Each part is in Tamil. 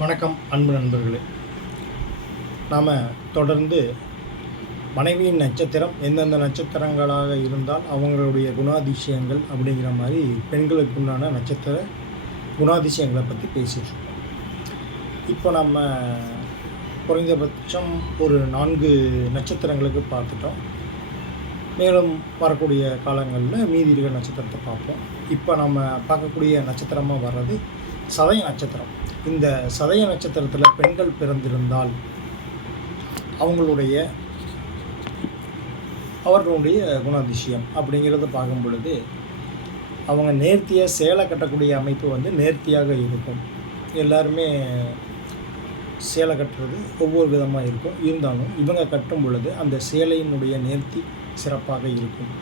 வணக்கம் அன்பு நண்பர்களே. நாம் தொடர்ந்து மனைவியின் நட்சத்திரம் எந்தெந்த நட்சத்திரங்களாக இருந்தால் அவங்களுடைய குணாதிசயங்கள் அப்படிங்கிற மாதிரி பெண்களுக்கு உண்டான நட்சத்திர குணாதிசயங்களை பற்றி பேசிகிட்ருக்கோம். இப்போ நம்ம குறைந்தபட்சம் ஒரு 4 நட்சத்திரங்களுக்கு பார்த்துட்டோம். மேலும் வரக்கூடிய காலங்களில் மீதி இருக்கிற நட்சத்திரத்தை பார்ப்போம். இப்போ நம்ம பார்க்கக்கூடிய நட்சத்திரமாக வர்றது சதய நட்சத்திரம். இந்த சதய நட்சத்திரத்தில் பெண்கள் பிறந்திருந்தால் அவர்களுடைய குணாதிசயம் அப்படிங்கிறத பார்க்கும் பொழுது அவங்க நேர்த்தியாக சேலை கட்டக்கூடிய அமைப்பு நேர்த்தியாக இருக்கும். எல்லாருமே சேலை கட்டுறது ஒவ்வொரு விதமாக இருக்கும். இருந்தாலும் இவங்க கட்டும் பொழுது அந்த சேலையினுடைய நேர்த்தி சிறப்பாக இருக்கும்.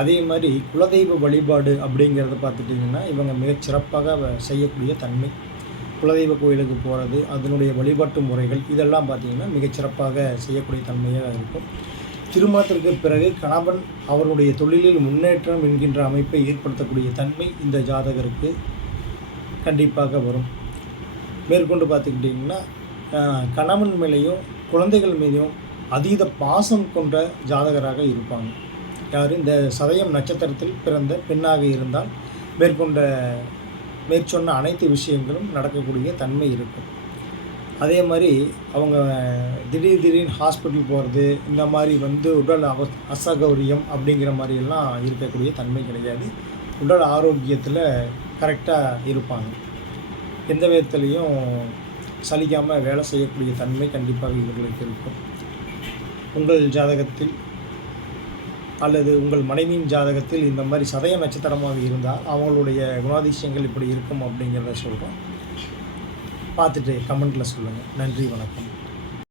அதே மாதிரி குலதெய்வ வழிபாடு அப்படிங்கிறத பார்த்துட்டிங்கன்னா இவங்க மிகச்சிறப்பாக செய்யக்கூடிய தன்மை. குலதெய்வ கோயிலுக்கு போகிறது, அதனுடைய வழிபாட்டு முறைகள் இதெல்லாம் பார்த்திங்கன்னா மிகச்சிறப்பாக செய்யக்கூடிய தன்மையாக இருக்கும். திருமணத்திற்கு பிறகு கணவன் அவருடைய தொழிலில் முன்னேற்றம் என்கின்ற அமைப்பை ஏற்படுத்தக்கூடிய தன்மை இந்த ஜாதகருக்கு கண்டிப்பாக வரும். மேற்கொண்டு பார்த்துக்கிட்டிங்கன்னா கணவன் மேலேயும் குழந்தைகள் மீதையும் அதீத பாசம் கொண்ட ஜாதகராக இருப்பாங்க. யார் இந்த சதயம் நட்சத்திரத்தில் பிறந்த பெண்ணாக இருந்தால் மேற்சொன்ன அனைத்து விஷயங்களும் நடக்கக்கூடிய தன்மை இருக்கும். அதே மாதிரி அவங்க திடீர்னு ஹாஸ்பிட்டல் போகிறது, இந்த மாதிரி உடல் அசௌகரியம் அப்படிங்கிற மாதிரியெல்லாம் இருக்கக்கூடிய தன்மை கிடையாது. உடல் ஆரோக்கியத்தில் கரெக்டாக இருப்பாங்க. எந்த விதத்துலேயும் சலிக்காமல் வேலை செய்யக்கூடிய தன்மை கண்டிப்பாக இவர்களுக்கு இருக்கும். உங்கள் ஜாதகத்தில் அல்லது உங்கள் மனைவியின் ஜாதகத்தில் இந்த மாதிரி சதய நட்சத்திரமாக இருந்தால் அவங்களுடைய குணாதிசயங்கள் இப்படி இருக்கும் அப்படிங்கிறத சொல்கிறோம். பார்த்துட்டு கமெண்ட்டில் சொல்லுங்கள். நன்றி, வணக்கம்.